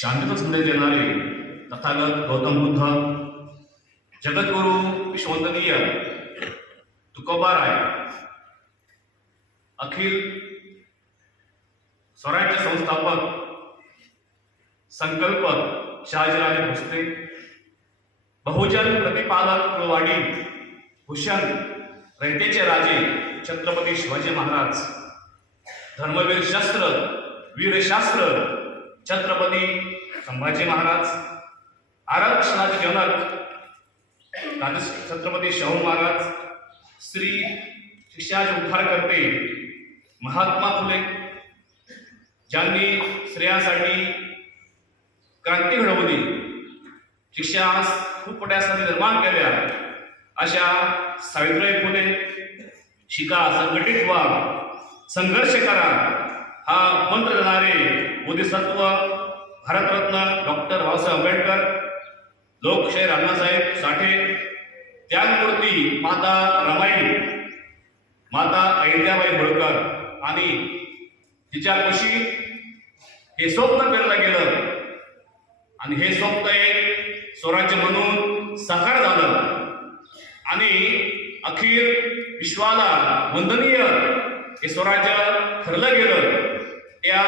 शांतीचा संदेश देणारे तथागत गौतम बुद्ध, जगद्गुरु विश्ववंदनीय तुकोबाराय, अखिल स्वराज्य संस्थापक संकल्पक शहाजीराजे भोसले, बहुजन प्रतिपादक कुळवाडी भूषण रयतेचे राजे छत्रपती शिवाजी महाराज, धर्मवीर शस्त्र वीरशास्त्र छत्रपती संभाजी महाराज, आरक्षणाचे जनक छत्रपती शाहू महाराज, श्री शिक्षाचे उद्धारकर्ते महात्मा फुले, ज्यांनी स्त्रियांसाठी क्रांती घडवली, शिक्षणास खूप मोठ्या संधी निर्माण केल्या, अशा सावित्रीबाई फुले, शिका, संघटित व्हा, संघर्ष करा हा मंत्र देणारे बोधिसत्व भारतरत्न डॉक्टर बाबासाहेब आंबेडकर, लोकशाहीर अण्णासाहेब साठे, त्यागमूर्ती माता रमाई, माता अहिल्याबाई होळकर आणि तिच्यापाशी हे स्वप्न पेरलं गेलं आणि हे स्वप्न एक स्वराज्य म्हणून साकार झालं आणि अखेर विश्वाला वंदनीय हे स्वराज्य ठरलं गेलं. त्या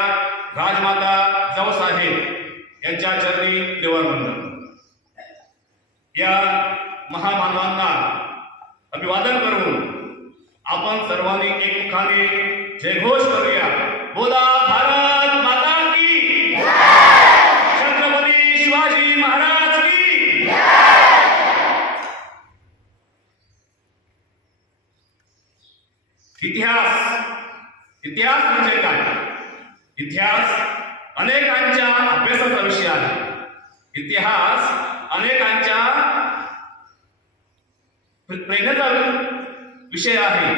राजमाता जिजाऊसाहेब यांच्या चरणी त्रिवार वंदन. या महामानवांना अभिवादन करून आपण सर्वांनी एकमुखाने जयघोष करूया. बोला भारत माता की, छत्रपती शिवाजी महाराज की. इतिहास म्हणजे काय? इतिहास अनेकांच्या अभ्यासाचा विषय आहे. इतिहास अनेकांच्या प्रेरणेचा विषय आहे.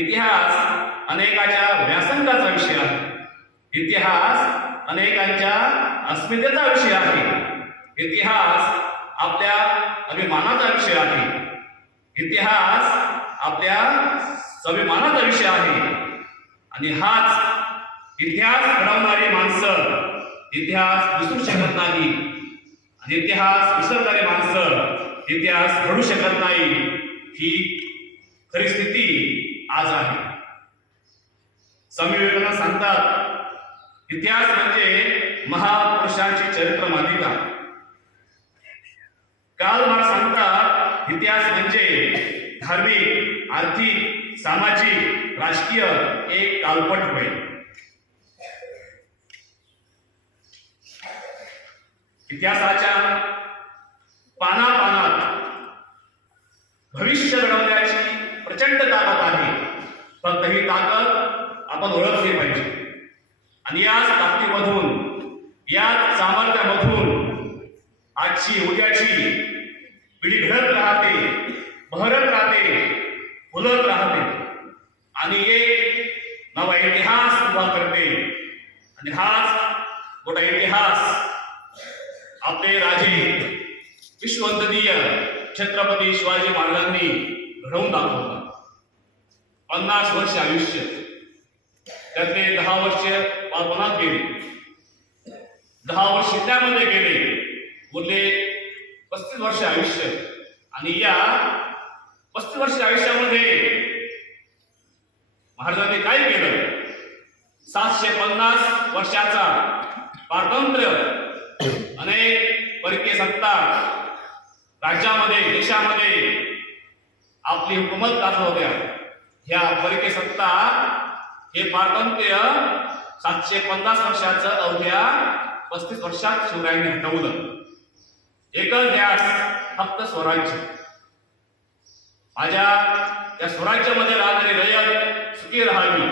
इतिहास अनेकांच्या व्यासंगाचा विषय आहे. इतिहास अनेकांच्या अस्मितेचा विषय आहे. इतिहास आपल्या अभिमानाचा विषय आहे. इतिहास आपल्या स्वाभिमानाचा विषय आहे. आणि हाच इतिहास घडवणारी माणसं इतिहास विसरू शकत नाही आणि इतिहास विसरणारी माणसं इतिहास घडू शकत नाही. ही खरी स्थिती आज आहे. स्वामी विवेकानंद सांगतात, इतिहास म्हणजे महापुरुषांची चरित्र मालिका. कार्ल मार्क्स सांगतात, इतिहास म्हणजे धार्मिक, आर्थिक, सामाजिक, राजकीय एक कालपट होय. इतिहासाच्या पानापानात भविष्य घडवण्याची प्रचंड ताकद आहे. फक्त ही ताकद आपण ओळखली पाहिजे आणि याच ताकदीमधून, याच सामर्थ्यामधून आजची उद्याची पिढी घडत राहते, बहरत राहते, फुलत राहते आणि एक नवा इतिहास उभा करते. आणि हाच मोठा इतिहास आपले राजे विश्ववंदनीय छत्रपती शिवाजी महाराजांनी घडवून दाखवला. 50 वर्ष आयुष्य, त्यातले 10 वर्ष बालपणात गेले, 10 वर्ष शिकण्यामध्ये गेले, उरले 35 वर्ष आयुष्य. आणि या 35 वर्ष आयुष्यामध्ये महाराजांनी काय केलं? 750 वर्षाचा स्वातंत्र्य, अनेक परकीय सत्ता राज्यामध्ये, देशामध्ये आपली हुकूमत गाजवत होत्या. ह्या परकीय सत्ता हे स्वातंत्र्य 750 वर्षाचं अवघ्या 35 वर्षात शिवरायांनी हटवलं. एकच ध्यास, फक्त स्वराज्य. माझ्या त्या स्वराज्यामध्ये राहणारी रयत सुखी राहावी,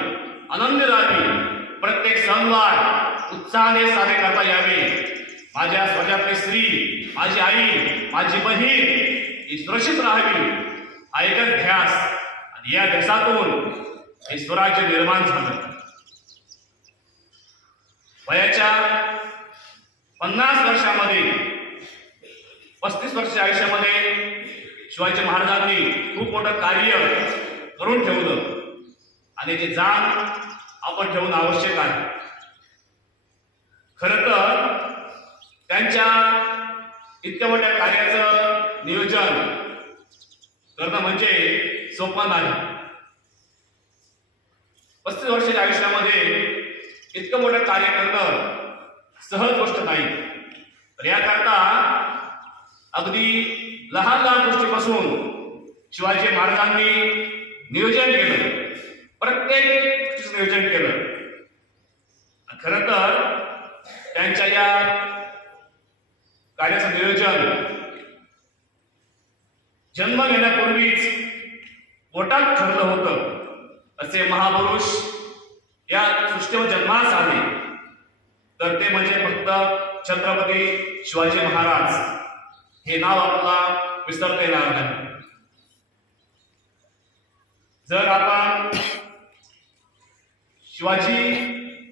आनंदी राहावी, प्रत्येक सणवार उत्साहाने साजरे करता यावे. माझ्या स्वराज्यातली स्त्री, माझी आई, माझी बहीण ही सुरक्षित राहावी, हा एकच ध्यास. आणि या ध्यासातून हे स्वराज्य निर्माण झालं. वयाच्या 50 वर्षामध्ये, 35 वर्ष आयुष्यामध्ये शिवाजी महाराजांनी खूप मोठं कार्य करून ठेवलं आणि ते जाण आपण ठेवणं आवश्यक आहे. खरं तर त्यांच्या इतक्या मोठ्या कार्याचं नियोजन करणं म्हणजे सोपं नाही. 35 वर्षाच्या आयुष्यामध्ये इतकं मोठं कार्य करणं सहज गोष्ट नाही. तर याकरता अगदी लहान लहान गोष्टीपासून शिवाजी महाराजांनी नियोजन केलं, प्रत्येक गोष्टीचं नियोजन केलं. खरं तर त्यांच्या या कार्याचं नियोजन जन्म घेण्यापूर्वीच पोटात ठरलं होतं. असे महापुरुष या सृष्टीवर जन्मास आले तर ते म्हणजे फक्त छत्रपती शिवाजी महाराज. हे नाव आपल्याला विसरता येणार नाही. जर आपण शिवाजी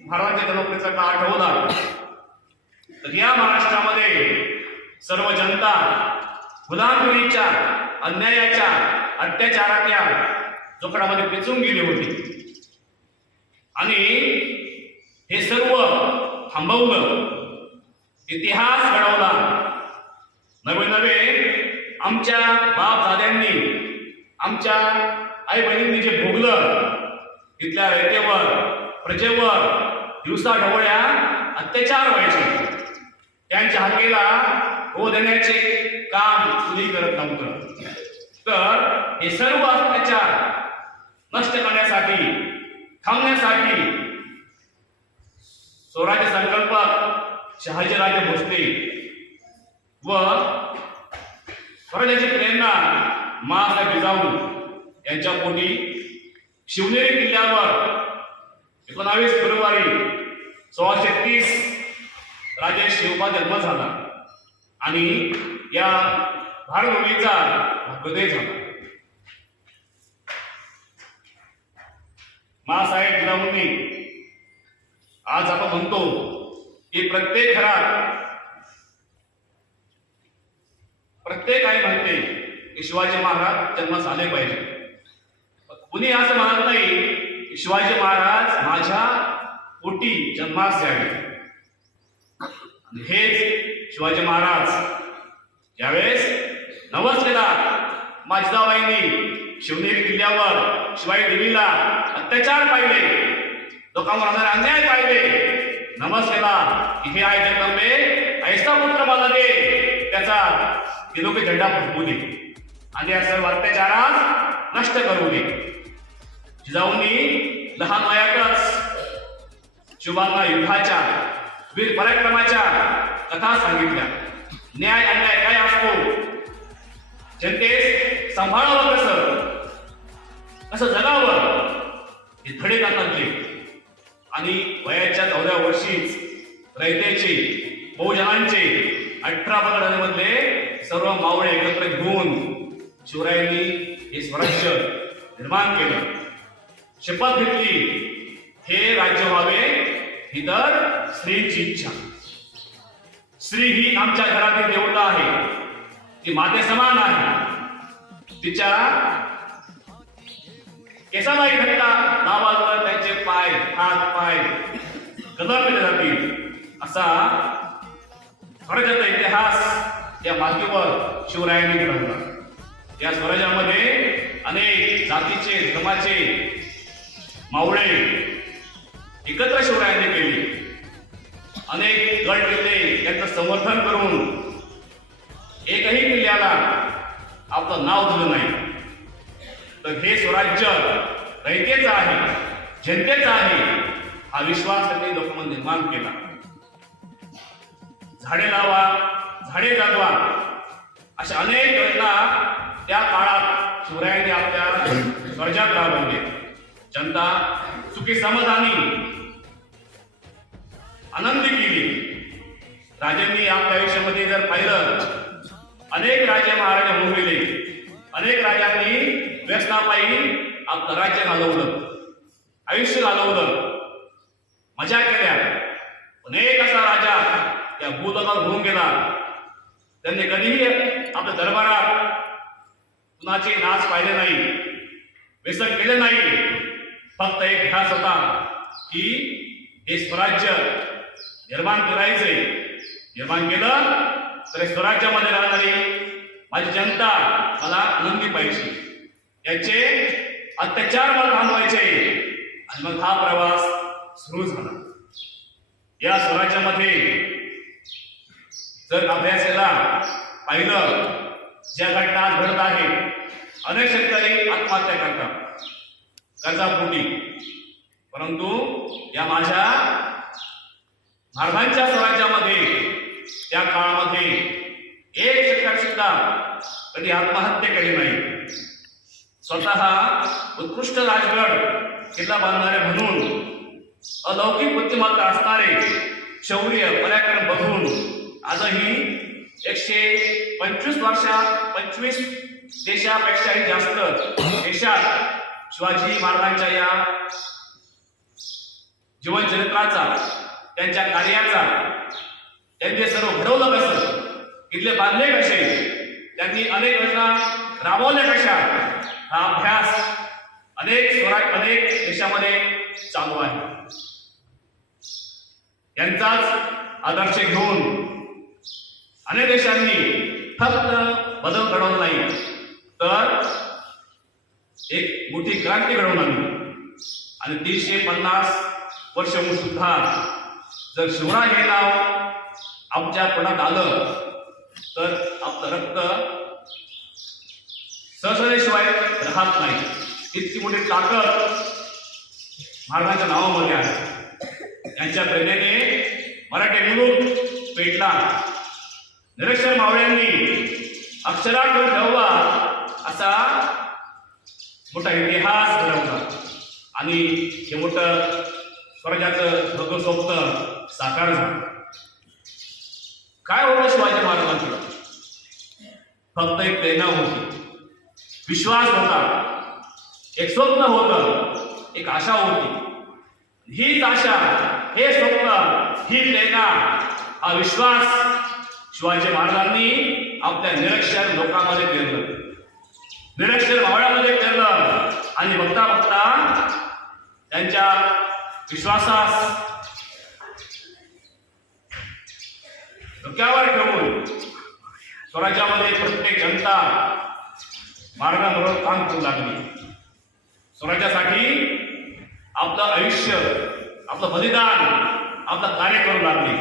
महाराजांच्या जन्मपत्रिकेचा काळ आठवला तर या महाराष्ट्रामध्ये सर्व जनता गुलामगिरीच्या, अन्यायाच्या, अत्याचाराच्या जोखडामध्ये पिचून गेली होती. आणि हे सर्व थांबवलं, इतिहास घडवला. नवे नवे आमच्या बापदाद्यांनी, आमच्या आई बहिणींनी जे भोगलं, इथल्या रयतेवर, प्रजेवर दिवसा ढवळ्या अत्याचार व्हायचे, त्यांच्या हाकेला हो देण्याचे काम कुणी करत नव्हतं. तर हे सर्व अत्याचार नष्ट करण्यासाठी, थांबण्यासाठी स्वराज्य संकल्पक शहाजीराजे भोसले व स्वराज्याची प्रेरणा महाराज जिजाऊ यांच्या पोटी शिवनेरी किल्ल्यावर 19 फेब्रुवारी 1630 राजे शिवबा जन्म झाला आणि या भारभूमीचा भाग्योदय झाला. माँसाहेब जिजाऊंनी आज आपण म्हणतो की प्रत्येक घरात प्रत्येक आई म्हणते की शिवाजी महाराज जन्मास आले पाहिजे. कुणी असं म्हणत नाही की शिवाजी महाराज माझ्या पोटी जन्मास यावे. हेच शिवाजी महाराज ज्यावेळेस नवस केला, जिजाबाईंनी शिवनेरी किल्ल्यावर शिवाई देवीला अत्याचार पाहिले, लोकांवर होणारे अन्याय पाहिले, नमस केला की हे आई जगदंबे ऐसा पुत्र मला दे, त्याचा तिलोकी झेंडा फडकू दे आणि या सर्व अत्याचारास नष्ट करू दे. जिजाऊंनी लहान वयातच शिवांना युद्धाच्या, वीर पराक्रमाच्या कथा सांगितल्या. न्याय अन्याय काय असतो, जनतेस सांभाळावं कसं, कसं जगावं, हे धडे त्यांना दिले. आणि वयाच्या 14व्या वर्षीच रयतेचे, बहुजनांचे 18 पगडांमधले सर्व मावळे एकत्र घेऊन शिवरायांनी हे स्वराज्य निर्माण केलं. शपथ घेतली, हे राज्य व्हावे ही तर स्त्रीची इच्छा. स्त्री ही आमच्या घरातील देवता आहे, ती माते समान आहे. तिच्या केसालाही घट्टा नावाजवर त्यांचे पाय, हात पाय कदमले जातील असा स्वराज्याचा इतिहास या मातीवर शिवरायांनी घडवला. या स्वराज्यामध्ये अनेक जातीचे, धर्माचे मावळे एकत्र शिवरायांनी केली. अनेक गड किल्ले यांचं समर्थन करून एकही किल्ल्याला आपलं नाव दिलं नाही. तर हे स्वराज्य रयतेचं आहे, जनतेचं आहे, हा विश्वास त्यांनी लोकांमध्ये निर्माण केला. झाडे लावा, झाडे जगवा अशा अनेक योजना त्या काळात शिवरायांनी आपल्या स्वराज्यात राबवले. जनता सुखी समाधानी आनंदी केली. राजांनी आपल्या आयुष्यामध्ये जर पाहिलं, अनेक राजे महाराजे होऊन गेले. अनेक राजांनी व्यसनापायी आपलं राज्य घालवलं, आयुष्य घालवलं, मजा केल्या. अनेक असा राजा त्या भूलोकात होऊन गेला. त्यांनी कधीही आपल्या दरबारात कुणाचे नाच पाहिले नाही, व्यसन केले नाही. फक्त एक ध्यास होता की हे स्वराज्य निर्माण करायचे, निर्माण केलं तर स्वराज्यामध्ये राहणारी माझी जनता मला आनंदी पाहिजे, याचे अत्याचार मला थांबवायचे. आणि मग हा प्रवास सुरू झाला. या स्वराज्यामध्ये जर अभ्यास केला पाहिलं, ज्या घटना आज घडत आहे, अनेक शेतकरी आत्महत्या करतात कर्जापोटी. परंतु या माझ्या महाराजांच्या स्वराज्यामध्ये त्या काळामध्ये एक शेतकरी सुद्धा कधी आत्महत्या केली नाही. स्वतः उत्कृष्ट राजगड किल्ला बांधणारे म्हणून अलौकिक बुद्धिमत्ता असणारे शौर्य पराक्रम बघून आजही 125 देशापेक्षाही जास्त देशात शिवाजी महाराजांच्या या जीवन चरित्राचा, त्यांच्या कार्याचा, त्यांनी सर्व घडवलं कसं, किल्ले बांधले कसे, त्यांनी अनेक योजना राबवल्या कशा, हा अभ्यास अनेक देशामध्ये चालू आहे. यांचाच आदर्श घेऊन अनेक देशांनी फक्त बदल घडवला नाही, तर एक मोठी क्रांती घडवून आणली. आणि 350 वर्ष होऊन सुद्धा जर शिवराय हे नाव आमच्या तोंडात आलं तर आपलं रक्त सहसरेशिवाय राहत नाही. इतकी मोठी ताकद महाराजांच्या नावामध्ये आहे. यांच्या प्रेरणेने मराठी मुलूक पेटला. निरक्षर मावळ्यांनी अक्षरात ठेवा असा मोठा इतिहास घडवला आणि हे मोठं स्वराज्याचं भव्य स्वप्न साकार झालं. काय होतं शिवाजी महाराजांकडे? फक्त एक प्रेरणा होती, विश्वास होता, एक स्वप्न होतं, एक आशा होती. हीच आशा, हे स्वप्न, ही प्रेरणा, हा विश्वास शिवाजी महाराजांनी आपल्या निरक्षर लोकांमध्ये पेरलं, निरक्षर मावळ्यामध्ये पेरलं. आणि बघता बघता त्यांच्या विश्वासास डोक्यावर ठेवून स्वराज्यामध्ये प्रत्येक जनता महाराजांबरोबर काम करू लागली. स्वराज्यासाठी आपलं आयुष्य, आपलं बलिदान, आपलं कार्य करू लागले.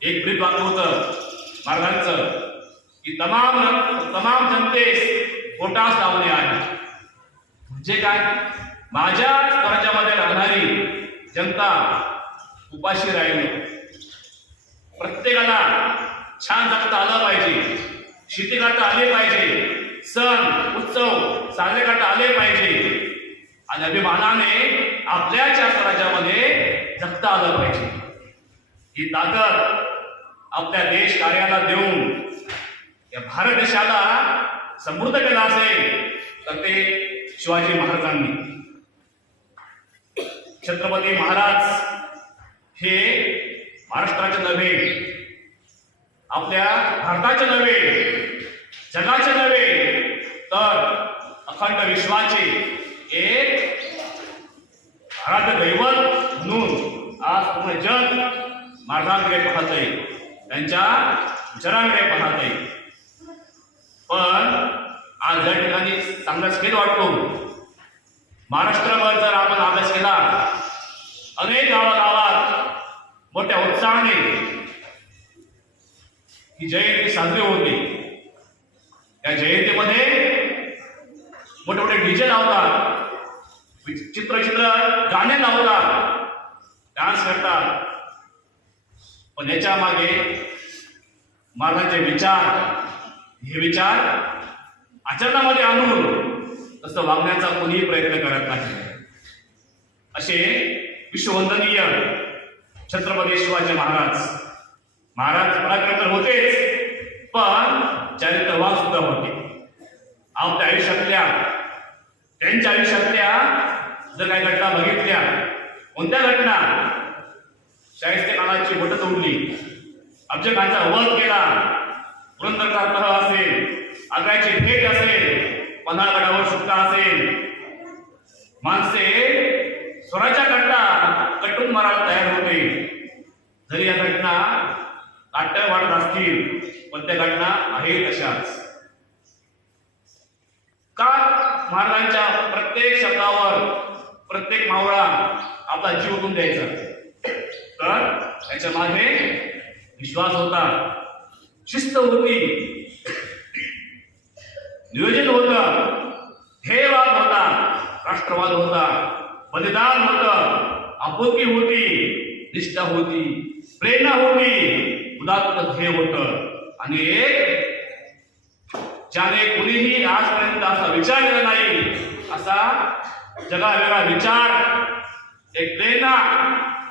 एक ब्रीद वाक्य होतं महाराजांचं की तमाम जनतेस पोटास लावणे आहे. म्हणजे काय? माझ्या स्वराज्यामध्ये राहणारी जनता उपाशी राहिली. प्रत्येकाला छान जगता आलं पाहिजे, शेती करता आले पाहिजे, सण उत्सव साजरे करता आले पाहिजे आणि अभिमानाने आपल्याच्या स्वराज्यामध्ये जगता आलं पाहिजे. ही ताकद आपल्या देश कार्याला देऊन या भारत देशाला समृद्ध केला असेल तर ते शिवाजी महाराजांनी. छत्रपती महाराज हे महाराष्ट्राचे नव्हे, आपल्या भारताचे नव्हे, जगाचे नव्हे, तर अखंड विश्वाचे एक आराध्य दैवत म्हणून आज पूर्ण जग महाराजांकडे पाहतंय, त्यांच्या विचारांकडे पाहतंय. पण आज या ठिकाणी चांगलाच खेळ वाटतो. महाराष्ट्रभर जर आपण अभ्यास केला, अनेक गावागावात मोठ्या उत्साहाने ही जयंती साजरी होते. या जयंतीमध्ये मोठे मोठे डीजे लावतात, चित्र गाणे लावतात, डान्स करतात. पण याच्या मागे महाराजांचे विचार, हे विचार आचरणामध्ये आणून तसं वागण्याचा कोणीही प्रयत्न करत नाही. असे विश्ववंदनीय छत्रपती शिवाजी महाराज पराक्रमी तर होतेच, पण चारित्र्यवान सुद्धा होते. आपल्या आयुष्यातल्या, त्यांच्या आयुष्यातल्या जर काही घटना बघितल्या, कोणत्या घटना? शाहिस्ते खानाची बोटं तोडली, अफजल खानचा वध केला, पुरंदरचा तह असेल, आग्र्याची भेट असेल, पन्हाळगडावर सुटका असेल. माणसे स्वराज्याकरता कटून मारायला तयार होते. जरी या घटना नाट्य वाढत असतील, पण त्या घटना आहेत तशाच. का महाराजांच्या प्रत्येक शब्दावर प्रत्येक मावळा आपला जीव ओतून द्यायचा? तर त्याच्या मागे विश्वास होता, शिस्त होती, नियोजन होतं, ध्येयवाद होता, राष्ट्रवाद होता, बलिदान होतं, आपुलकी होती, निष्ठा होती, प्रेरणा होती, उदात्त ध्येय होतं. आणि एक ज्याने कुणीही आजपर्यंत असा विचार केला नाही, असा जगावेगळा विचार, एक प्रेरणा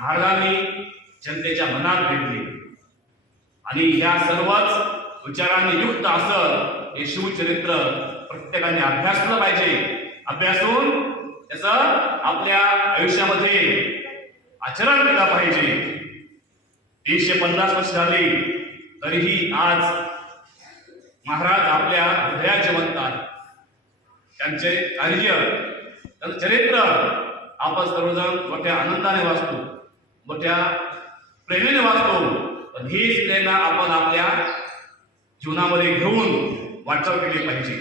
महाराजांनी जनतेच्या मनात घेतली. आणि या सर्वच विचारांनी युक्त असं हे शिवचरित्र प्रत्येकाने अभ्यासलं पाहिजे. अभ्यासून त्याचं आपल्या आयुष्यामध्ये आचरण केलं पाहिजे. 350 वर्ष झाली तरीही आज महाराज आपल्या हृदयात जिवंत आहेत. त्यांचे कार्य, त्यांचं चरित्र आपण सर्वजण मोठ्या आनंदाने वाचतो, मोठ्या प्रेमेने वाचतो. पण हीच प्रेरणा आपण आपल्या जीवनामध्ये घेऊन वाटचाल केली पाहिजे.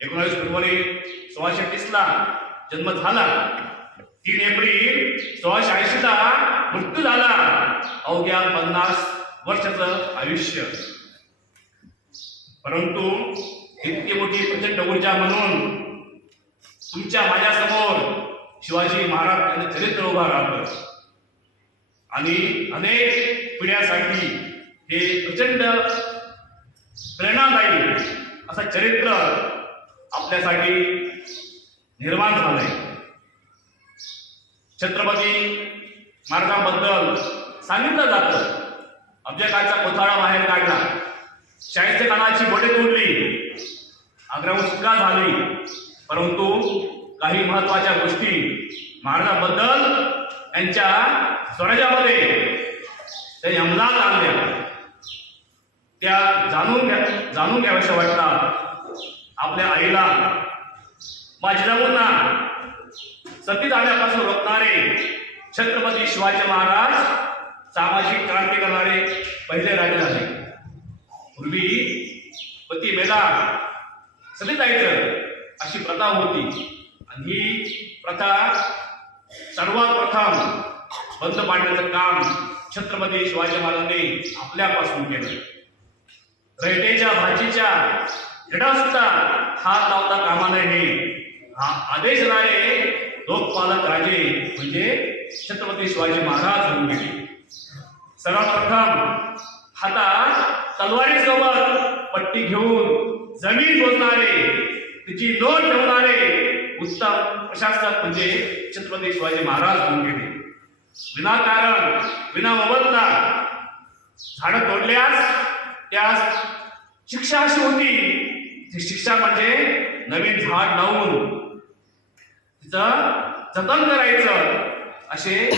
19 फेब्रुवारी 1630 ला जन्म झाला, 3 एप्रिल 1680 ला मृत्यू झाला. अवघ्या 50 वर्षाचं आयुष्य. परंतु इतकी मोठी प्रचंड ऊर्जा म्हणून तुमच्या माझ्यासमोर शिवाजी महाराज यांचं चरित्र उभा राहतं. आणि अनेक पिढ्यांसाठी हे प्रचंड प्रेरणादायी असं चरित्र आपल्यासाठी निर्माण झालंय. छत्रपती महाराजांबद्दल सांगितलं जातं, अफजलखानाचा कोथळा बाहेर काढला, शाहिस्तेखानाची बोटे तोडली, आग्र्याहून सुटका झाली. परंतु काही महत्वाच्या गोष्टी महाराजांबद्दल यांच्या स्वराज्यामध्ये त्यांनी अंमलात आणल्या, त्या जाणून घ्याव्याशा वाटतात. आपल्या आईला बाजीरावांना सती जाण्यापासून रोखणारे छत्रपती शिवाजी महाराज सामाजिक क्रांती करणारे पहिले राजे झाले. पूर्वी पती मेला सती जायचं अशी प्रथा होती, आणि ही प्रथा सर्वात प्रथम बंद पाडण्याचं काम छत्रपती शिवाजी महाराजांनी आपल्यापासून केलं. रयतेच्या भाजीच्या जडा सुद्धा हात लावता कामा नये हा आदेश देणारे लोकपालक राजे म्हणजे छत्रपती शिवाजी महाराज होऊन गेले. सर्वात प्रथम हातात तलवारीसोबत पट्टी घेऊन जमीन मोजणारे, तिची नोंद ठेवणारे उत्तम प्रशासक म्हणजे छत्रपती शिवाजी महाराज होऊन गेले. विनाकारण विना मोबदला झाडं तोडल्यास त्यास शिक्षा अशी होती. ती शिक्षा म्हणजे नवीन झाड लावून तिचं जतन करायचं, असे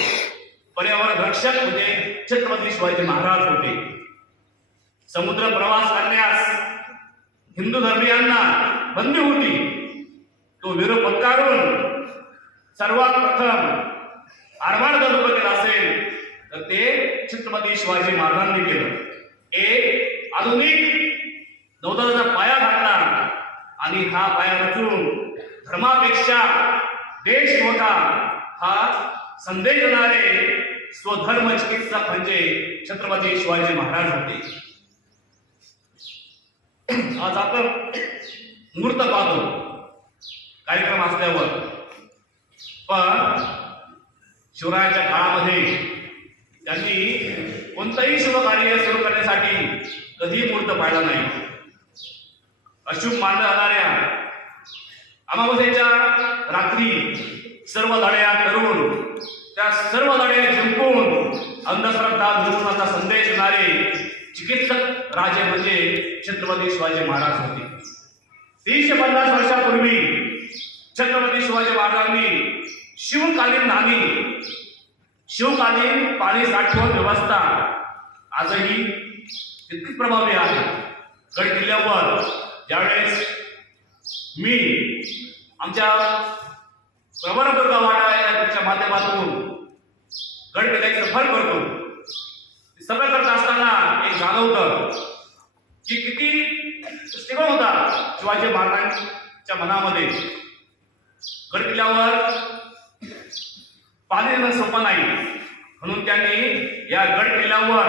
पर्यावरण रक्षक म्हणजे छत्रपती शिवाजी महाराज होते. समुद्र प्रवास करण्यास हिंदू धर्मीयांना बंदी होती. तो विरोध पत्करून सर्वात प्रथम आरमार जर उभं केलं असेल तर ते छत्रपती शिवाजी महाराजांनी केलं. एक आधुनिक नौदलाचा पाया घातला, आणि हा पाया रचून धर्मापेक्षा देश मोठा हा संदेश देणारे स्वधर्म चिकित्सक म्हणजे छत्रपती शिवाजी महाराज होते. आज आपण मुहूर्त पाहतो कार्यक्रम असल्यावर, पण शिवरायांच्या काळामध्ये त्यांनी कोणतंही शुभ कार्य सुरू करण्यासाठी कधी मुहूर्त पाहिला नाही. अशुभ मानल्या जाणाऱ्या अमावस्येच्या रात्री सर्व लढाया करून त्या सर्व लढाया जिंकून अंधश्रद्धा निर्मूलनाचा संदेश देणारे चिकित्सक राजे म्हणजे छत्रपती शिवाजी महाराज होते. 350 वर्षापूर्वी छत्रपती शिवाजी महाराजांनी शिवकालीन पाणी साठवण व्यवस्था आजही तितकीच प्रभावी आहे. गड किल्ल्यावर ज्यावेळेस मी आमच्या प्रवरदुर्ग वाड्याच्या माध्यमातून गड किल्ल्याची सफर करतो, सगळं करत असताना एक जाणवतं की किती दृष्टिकोन होता शिवाजी महाराजांच्या मनामध्ये. गड किल्ल्यावर पाणी देणं सोपं नाही, म्हणून त्यांनी या गड किल्ल्यावर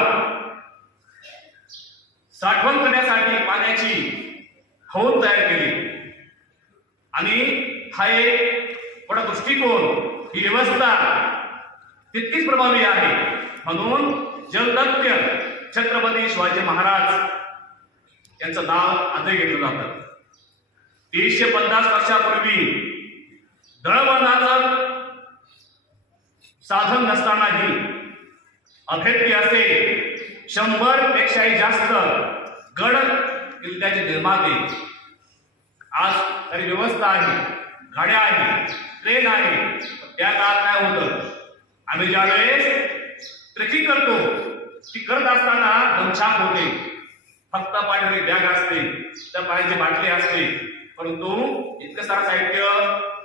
साठवण करण्यासाठी पाण्याची हौद तयार केली. आणि हा एक मोठा दृष्टिकोन, ही व्यवस्था तितकीच प्रभावी आहे. म्हणून जलदत्य छत्रपती शिवाजी महाराज यांचं नाव आजही घेतलं जातं. 350 वर्षापूर्वी दळणवळणाचं साधन नसतानाही अभेद्य असे 100 पेक्षाही जास्त गड किल्ल्याचे निर्माते. आज तरी व्यवस्था आहे, गाड्या आहेत, ट्रेन आहे. त्या काळात काय होतं, आम्ही ज्यावेळेस ट्रेकिंग करतो ती करत असताना दमछाक होते. फक्त पाठीवरी बॅग असते, त्या पाण्याची बाटली असते, परंतु इतकं सारं साहित्य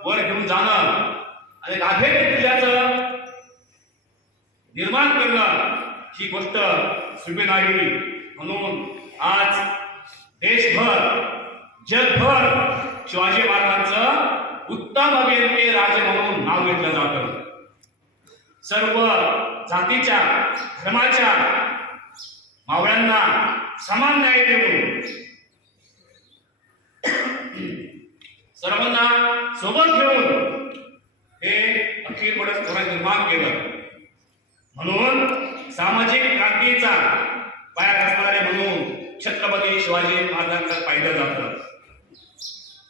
वर घेऊन जाणं आणि अभेद्य किल्ल्याचं निर्माण करणं ही गोष्ट सोपी नाही. म्हणून आज देशभर जगभर शिवाजी महाराजांचं उत्तम अभियंते राजे म्हणून नाव घेतलं जातं. सर्व जातीच्या धर्माच्या मावळ्यांना समान न्याय देऊन सर्वांना सोबत घेऊन हे अखिल मोठं स्वराज्य निर्माण केलं. म्हणून सामाजिक क्रांतीचा पाया घालणारे म्हणून छत्रपती शिवाजी महाराजांना पाहिलं जातं.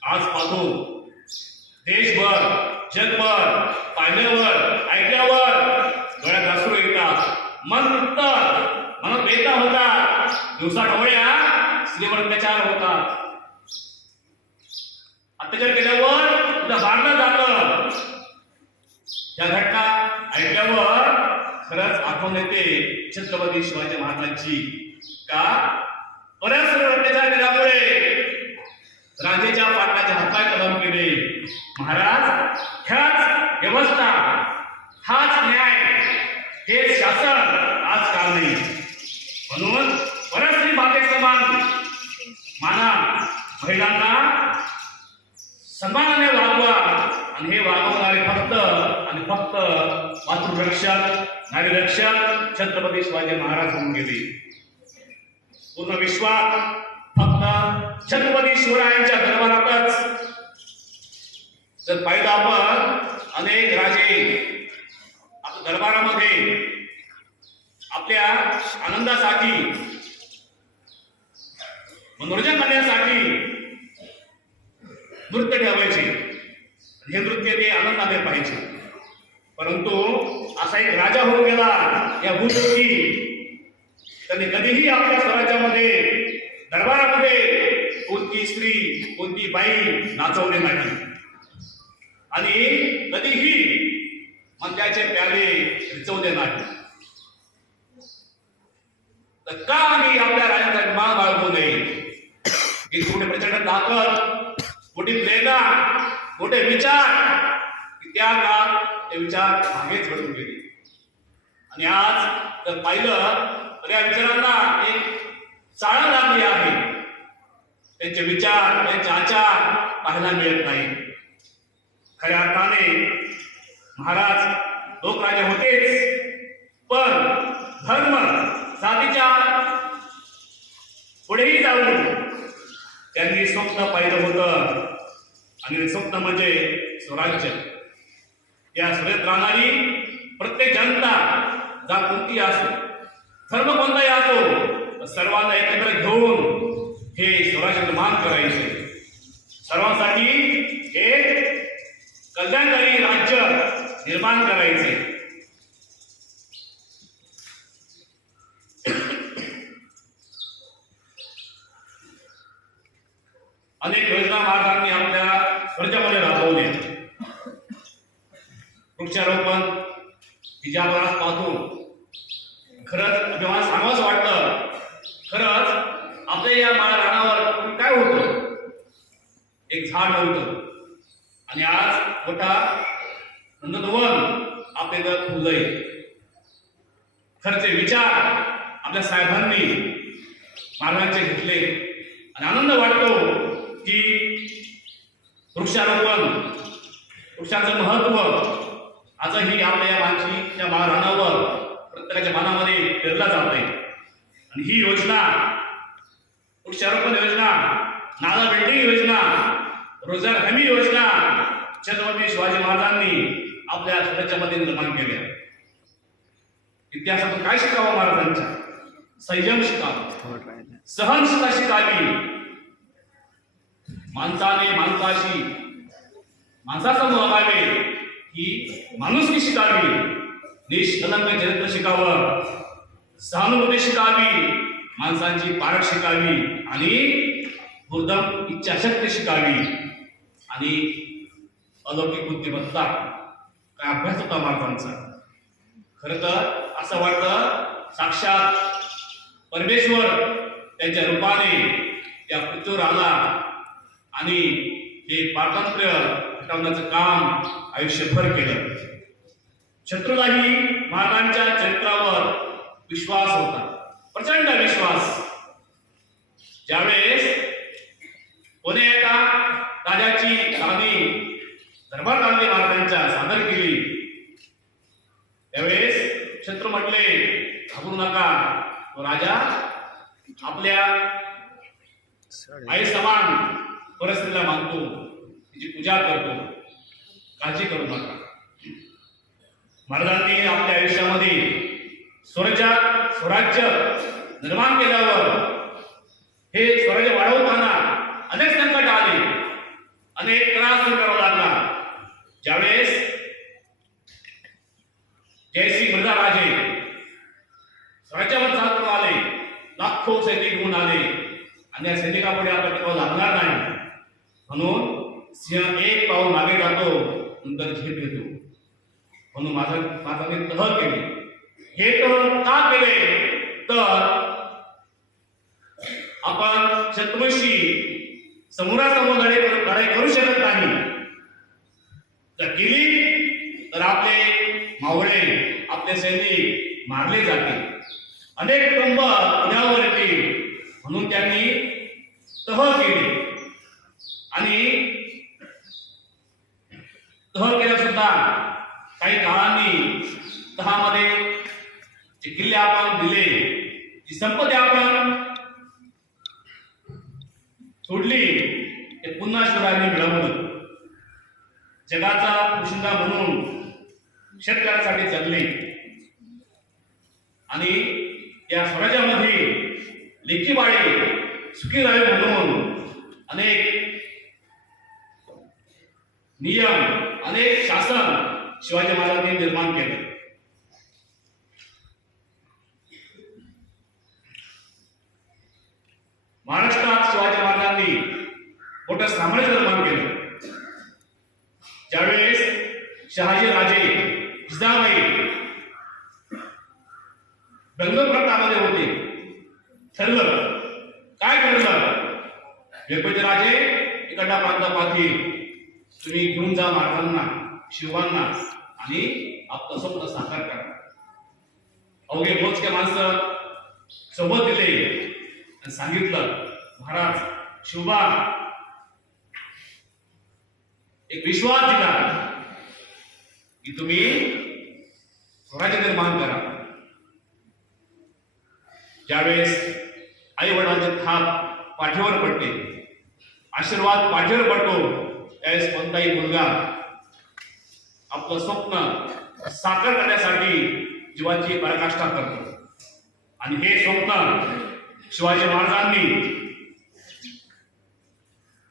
आज पाहतो देशभर जगभर पाहिल्यावर ऐकल्यावर डोळ्यात अश्रू येतात, मन दुखतं, मनात वेदना होतात, दिवसाढवळ्या स्त्रीवर अत्याचार होतात. अत्याचार केल्यावर तुला मारलं जातं. या घटना ऐकल्यावर खरंच आठवण येते छत्रपती शिवाजी महाराजांची. का बऱ्याच अत्याचार केल्यामुळे राजेच्या पाटलाचे हातपाय कलम केले. महाराज ह्याच व्यवस्था, हाच न्याय, हे शासन आज का नाही. म्हणून परस्त्री बाबे समान माना, महिलांना सन्मानाने वागवा. आणि हे वागवणारे फक्त आणि फक्त मातृरक्षक, नारीरक्षक छत्रपती शिवाजी महाराज होऊन गेले. पूर्ण विश्वात फक्त छत्रपती शिवरायांच्या दरबारातच जर पाहिलं आपण, अनेक राजे आपल्या दरबारामध्ये आपल्या आनंदासाठी, मनोरंजन करण्यासाठी नृत्य ठेवायचे. हे नृत्य ते आनंदाने पाहिजे. परंतु असा एक राजा होऊन गेला या भूपृथ्वी, त्यांनी कधीही आपल्या स्वराज्यामध्ये दरबारामध्ये कोणती स्त्री, कोणती बाई नाचवले नाही. आणि कधीही मद्याचे प्याले रिचवले नाही. तर का आम्ही आपल्या राजाचा मान बाळगू नये. की मोठे प्रचंड ताकद, मोठी प्रेरणा, मोठे विचार, त्या काळात ते विचार मागेच घडून गेले. आणि आज जर पाहिलं तर या विचारांना एक चाळण लागली आहे. त्यांचे विचार, त्यांचे आचार पाहायला मिळत नाही. खऱ्या अर्थाने महाराज लोकराजे होतेच, पण धर्म जातीच्या पुढेही जाऊन त्यांनी स्वप्न पाहिलं होतं. आणि स्वप्न म्हणजे स्वराज्य. या स्वराज्यात राहणारी प्रत्येक जनता, जात कोणती असो, धर्म कोणताही असो, सर्वांना एकत्र घेऊन हे स्वराज्य निर्माण करायचे. सर्वांसाठी एक कल्याणकारी राज्य निर्माण करायचे. अनेक योजना महाराजांनी आपल्या स्वराज्यामध्ये राबवल्या. वृक्षारोपण ही ज्या आपण आज पाहतो, खरंच अभिमान सांगावंच वाटतं. खरंच आपल्या या रानावर काय होतं, एक झाड नव्हतं. आणि आज मोठा नंदनवन आपले फुलय. खरचे विचार आपल्या साहेबांनी महाराजांचे घेतले आणि आनंद वाटतो की वृक्षारोपण, वृक्षाचं महत्व आजही आपल्या या मानसीच्या रानावर प्रत्येकाच्या मनामध्ये पेरला जात आहे. आणि ही योजना, वृक्षारोपण योजना, नाला बिल्डिंग योजना, रोजगार हमी योजना छत्रपती शिवाजी महाराजांनी आपल्या स्वतःच्यामध्ये निर्माण केल्या. इतिहासातून काय शिकावं महाराजांच्या? संयम शिकावा, सहनशीलता शिकावी, माणसाने माणसाशी माणसासमोर वागावे ही माणुसकी शिकावी, निष्कलंक चरित्र शिकावं, सहानुभूती शिकावी, माणसांची पारख शिकावी आणि दुर्दम इच्छाशक्ती शिकावी आणि अलौकिक बुद्धिमत्ता. काय अभ्यास होता महाराजांचा. खरं तर असं वाटतं साक्षात परमेश्वर त्यांच्या रूपाने त्या पृथ्वीवर आला आणि हे पारतंत्र्य हटवण्याचं काम आयुष्यभर केलं. शत्रूलाही महाराजांच्या चरित्रावर विश्वास होता, प्रचंड विश्वास. ज्यावेळेस कोणी एका राजाची कहाणी दरबार गांधी महाराजांच्या सादर केली त्यावेळेस शत्रू म्हटले, घाबरू नका, तो राजा आपल्या आई समान परिस्थितीला मानतो, तिची पूजा करतो, काळजी करू नका. महाराजांनी आपल्या आयुष्यामध्ये स्वराज्य निर्माण केल्यावर हे स्वराज्य वाढवताना अनेक संकट आले, अनेक त्रास करावा लागला. ज्यावेळेस जयसिंग मिर्झा राजे स्वराज्यावर चालून आले, लाखो सैनिक घेऊन आले आणि या सैनिकापुढे आपण टिकावं लागणार नाही म्हणून सिंह एक पाऊल मागे जातो, नंतर झेप घेतो. म्हणून माझा तह केले. हे तह का केले तर आपण शत्रूशी समोरासमोर लढाई करू शकत नाही. जर केली तर आपले मावळे, आपले सैनिक मारले जातील, अनेक कुटुंब उन्हावर येतील. म्हणून त्यांनी तह केले आणि तह केल्या सुद्धा काही काळांनी तहामध्ये जे किल्ले आपण दिले, जी संपत्ती आपण सोडली, ते पुन्हा शिवरायांनी मिळवलं. जगाचा पोशिंदा म्हणून शेतकऱ्यांसाठी जगले आणि या स्वराज्यामध्ये लेखीबाळी सुखी राहावी म्हणून अनेक नियम, अनेक शासन शिवाजी महाराजांनी निर्माण केले. महाराष्ट्रात शिवाजी महाराजांनी मोठं साम्राज्य निर्माण केलं. ज्यावेळेस शहाजी राजे, जिजाबाई बेंगलोर प्रांतामध्ये होते, ठरलं काय ठरलं, वेगवेगळे राजे इकडल्या प्रांतापाठी तुम्ही घेऊन जा महाराजांना, शिवांना आणि आपलं स्वप्न साकार करा. अवघे मोजके माणसं सोबत दिले आणि सांगितलं, महाराज शिवबा एक विश्वास दिला की तुम्ही स्वराज्य निर्माण करा. ज्यावेळेस आई वडिलांचे थाप पाठीवर पडते, आशीर्वाद पाठीवर पडतो, त्यावेळेस कोणताही मुलगा आपलं स्वप्न साकार करण्यासाठी जीवाची पराकाष्ठा करतो. आणि हे स्वप्न शिवाजी महाराजांनी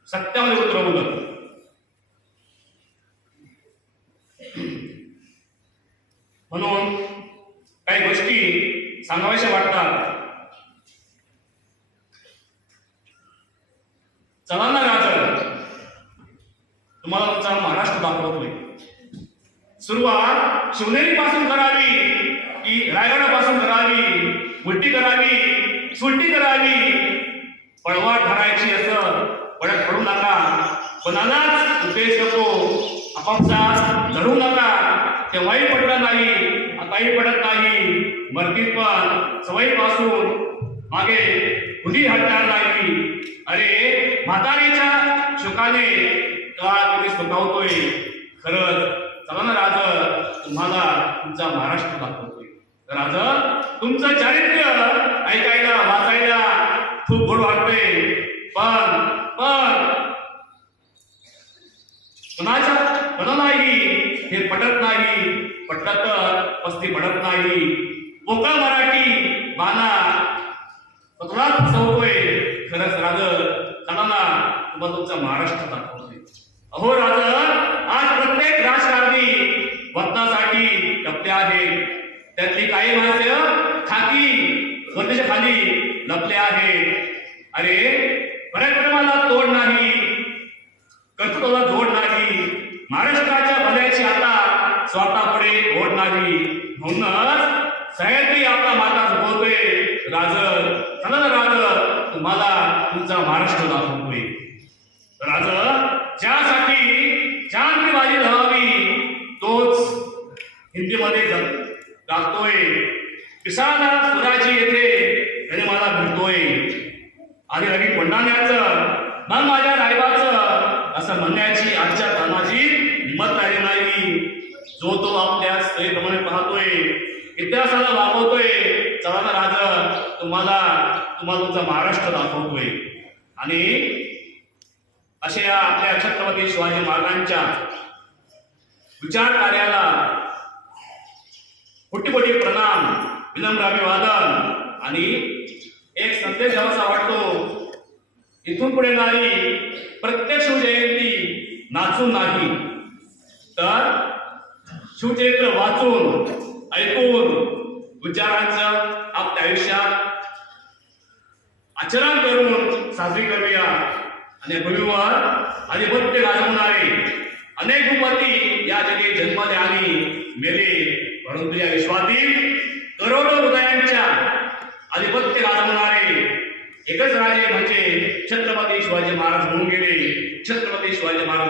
सत्यामध्ये उतरवलं. म्हणून काही गोष्टी सांगाव्याशा वाटतात. चला ना राजा, तुम्हाला तुमचा महाराष्ट्र दाखवतोय. सुरुवात शिवनेरी पासून करावी की रायगडापासून करावी, उलटी करावी, सुलटी करावी, पळवाट धरायची असं पडत पडू नका, कोणालाच उद्देश नको, आपापसात लढू नका. तेव्हाही पडलं नाही, आताही पडत नाही. मरतीत पण सवयीपासून मागे खुली हटणार नाही. अरे म्हातारीच्या शोकाने काळ किती सुखावतोय. खरंच चला ना राज, तुम्हाला तुमचा महाराष्ट्र दाखवतोय. राज, तुमचं चारित्र्य ऐकायला वाचायला खूप गोड वाटतंय. पण कोणालाही हे पटत नाही. पटलं तर पस्ती पडत नाही. मोकळा मराठी बाणा स्वतःच फसवतोय. खरंच राज, चला ना तुम्हाला तुमचा महाराष्ट्र दाखवतोय. अहो राज, आज प्रत्येक राजकारणी वतनासाठी टपले आहेत. त्यातली काही माणसं खाकी वर्दीच्या खाली लपले आहेत. अरे पराक्रमाला तोड नाही, कर्तृत्वाला जोड नाही. महाराष्ट्राच्या भल्याची आता स्वार्थापुढे ओढ नाही. म्हणूनच सह्याद्री आपला माता झुकवतोय. राज, चला ना राज, तुम्हाला तुमचा महाराष्ट्र दाखवतोय. राज, ज्यासाठी जानची बाजी धरावी तोच हिंदीमध्ये गातोय. पिसाळा सुराजी येथे त्याने मला भेटतोय. आणि रवी कोंडाण्याचं मग माझ्या रायबाचं असं म्हणण्याची आजच्या तानाची हिंमत राहिली नाही. जो तो आपल्या स्त्रीप्रमाणे पाहतोय, इतिहासाला वापरतोय. चला ना राज, तुम्हाला तुमचा महाराष्ट्र दाखवतोय. आणि अशा या आपल्या छत्रपती शिवाजी महाराजांच्या विचार कार्याला कोटी प्रणाम, विनम्र अभिवादन. आणि एक संदेश द्यावासा वाटतो. इथून पुढे नाही प्रत्येक शिवजयंती नाचून नाही, तर शिवचरित्र वाचून ऐकून विचारांचं आपल्या आयुष्यात आचरण करून साजरी करूया. आणि भूमीवर आधिपत्य गाजवणारे अनेक भूपती या जगी जन्मले आणि मेले, परंतु या विश्वातील करोडो हृदयांच्या आधिपत्य गाजवणारे एकच राजे म्हणजे छत्रपती शिवाजी महाराज होऊन गेले. छत्रपती शिवाजी महाराज